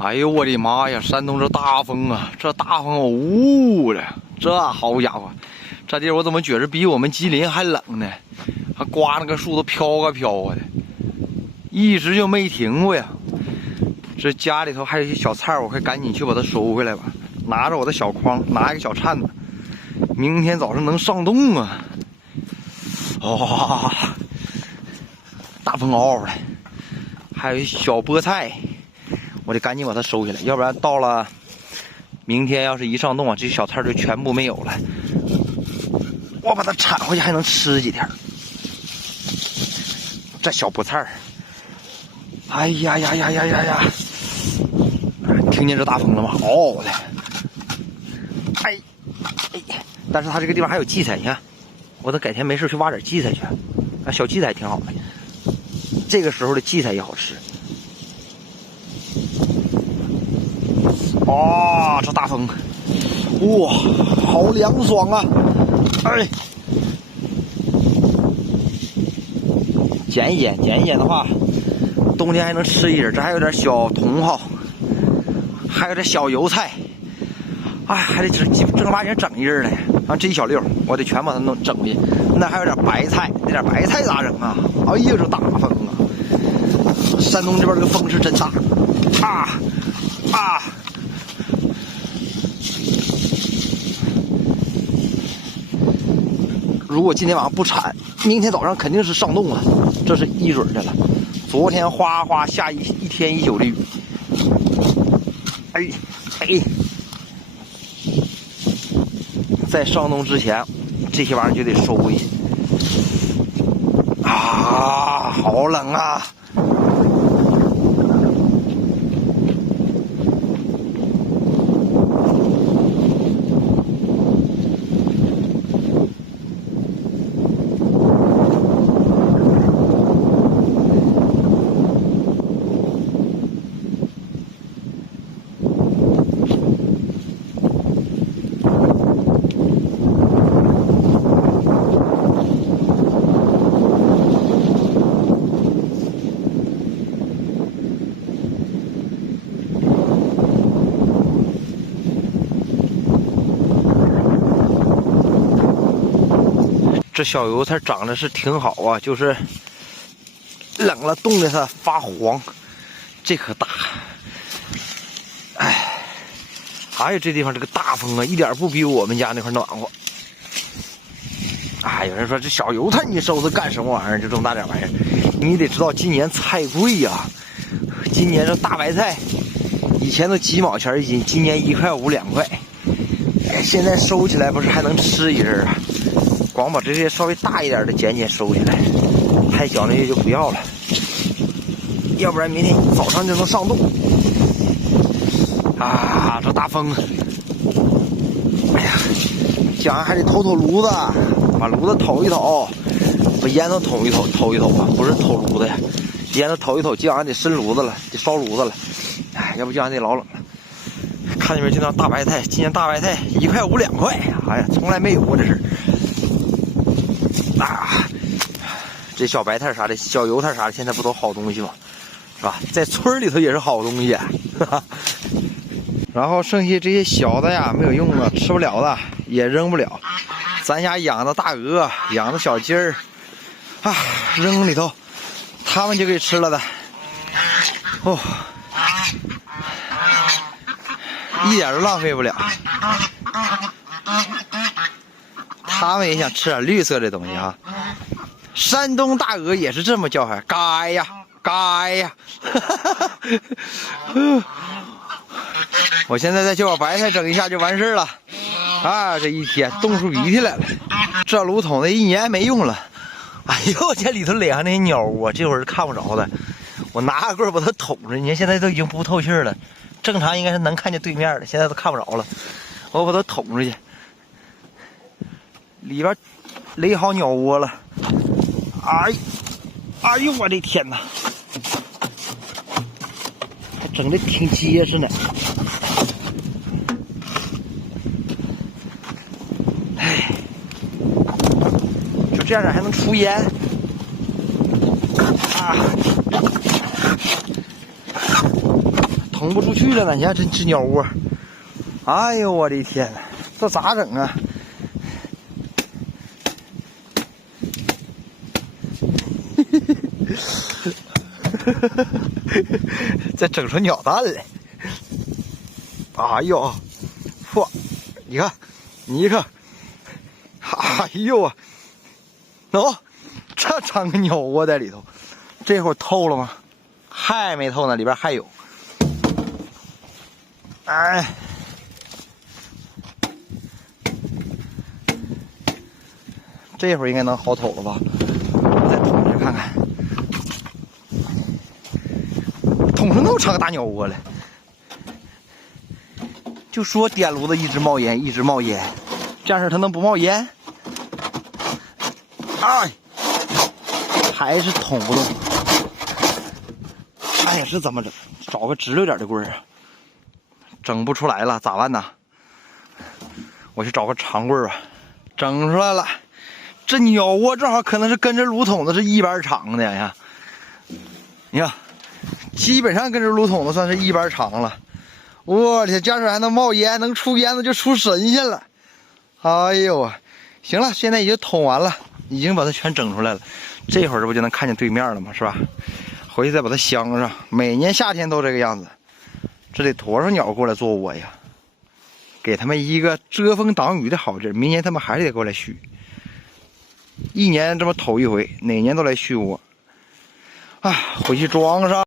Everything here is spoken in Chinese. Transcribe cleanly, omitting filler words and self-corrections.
哎呦我的妈呀！山东这大风啊，这大风呜的，这好家伙，这地儿我怎么觉着比我们吉林还冷呢？还刮那个树都飘啊飘啊的，一直就没停过呀。这家里头还有一些小菜，我快赶紧去把它收回来吧。拿着我的小筐，拿一个小铲子，明天早上能上冻啊！哇，大风嗷嗷的，还有一小菠菜。我得赶紧把它收起来，要不然到了明天要是一上冻啊，这些小菜就全部没有了。我把它铲回去还能吃几天。这小菠菜，哎呀呀呀呀呀呀！听见这大风了吗？嗷的！哎，但是它这个地方还有荠菜，你看，我得改天没事去挖点荠菜去。啊，小荠菜挺好的，这个时候的荠菜也好吃。哦，这大风，哇，好凉爽啊！哎，捡一捡，捡一捡的话，冬天还能吃一点。这还有点小茼蒿，还有点小油菜，哎，还得正儿八经整一阵的。啊，这一小溜，我得全把它弄整回去。那还有点白菜，那点白菜咋整啊？哎呀，这大风啊！山东这边这个风是真大，啊啊！如果今天晚上不铲，明天早上肯定是上冻啊，这是一准的了。昨天哗哗下一天一宿的雨，哎，在上冻之前，这些玩意儿就得收回去。啊，好冷啊！这小油菜长得是挺好啊，就是冷了冻的它发黄，这可大。哎，还有这地方这个大风啊，一点不比我们家那块暖和。哎，有人说这小油菜你收拾干什么玩意儿？就这么大点玩意儿，你得知道今年菜贵呀。今年这大白菜以前都几毛钱一斤，今年1块5、2块。哎，现在收起来不是还能吃一阵啊？光把这些稍微大一点的捡收起来，太小那些就不要了，要不然明天早上就能上冻。啊，这大风！哎呀，讲完还得透炉子，把炉子透一透，把烟头透一透啊，不是透炉子呀，烟头透一透，今晚得生炉子了，得烧炉子了。哎，要不今晚得老冷了。看见没？就那大白菜，今年大白菜1块5、2块，哎呀，从来没有过这事。啊，这小白菜啥的，小油菜啥的，现在不都好东西吗？是吧？在村里头也是好东西。然后剩下这些小的呀，没有用的，吃不了的也扔不了。咱家养的大鹅，养的小鸡儿，啊，扔里头，他们就给吃了的。哦，一点都浪费不了。他们也想吃点绿色的东西啊。山东大鹅也是这么叫喊，该呀该呀。我现在再去把白菜整一下就完事了。啊，这一天冻出鼻涕来了。这炉筒子1年没用了。哎呦，这里头垒上那些鸟窝，这会儿是看不着的。我拿个棍把它捅着，你看现在都已经不透气了。正常应该是能看见对面的，现在都看不着了。我把它捅出去。里边垒好鸟窝了，哎呦我的天哪，还整的挺结实呢。哎，就这样还能出烟啊！捅捅不出去了呢。你看这只鸟窝，哎呦我的天呐，这咋整啊？这整出鸟蛋来！哎呦，嚯！你看，你看，哎呦啊！喏，这长个鸟窝在里头，这会儿透了吗？还没透呢，里边还有。哎，这会儿应该能好透了吧？再捅进去看看，捅出那么长个大鸟窝来。就说电炉子一直冒烟，一直冒烟，这样式它能不冒烟？哎，还是捅不动。哎呀，这怎么整？找个直溜点的棍儿啊！整不出来了，咋办呢？我去找个长棍儿吧。整出来了，这鸟窝正好可能是跟着炉筒子是一般长的呀。你看，基本上跟着炉筒子算是一般长了。我天，这样式还能冒烟，能出烟的就出神仙了。哎呦啊，行了，现在已经捅完了，已经把它全整出来了。这会儿这不就能看见对面了吗？是吧？回去再把它镶上。每年夏天都这个样子，这得多少鸟过来做窝呀？给他们一个遮风挡雨的好地儿，明年他们还是得过来续。一年这么头一回，哪年都来续窝。啊，回去装上。